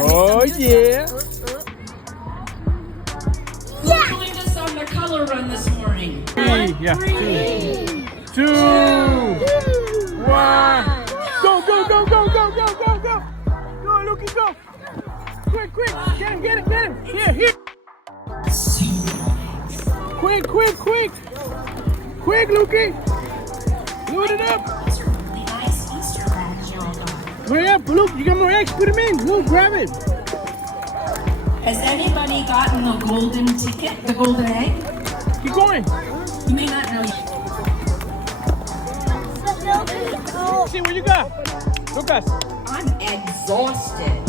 Oh, yeah. Who joined us on the color run this morning? Three. Yeah. 2, 2, 1. Go, go, go, go, go, go, go, go. Go, Lukey, go. Quick, quick. Get him, get him, get him. Here, here. Quick, quick, quick. Quick, Lukey. Load it up. Those are really nice Easter eggs you all got. Hurry up, Luke. You got more eggs. Put them in. Luke, grab it. Has anybody gotten the golden ticket, the golden egg? Keep going. You may not know yet. See what you got. Lucas. I'm exhausted.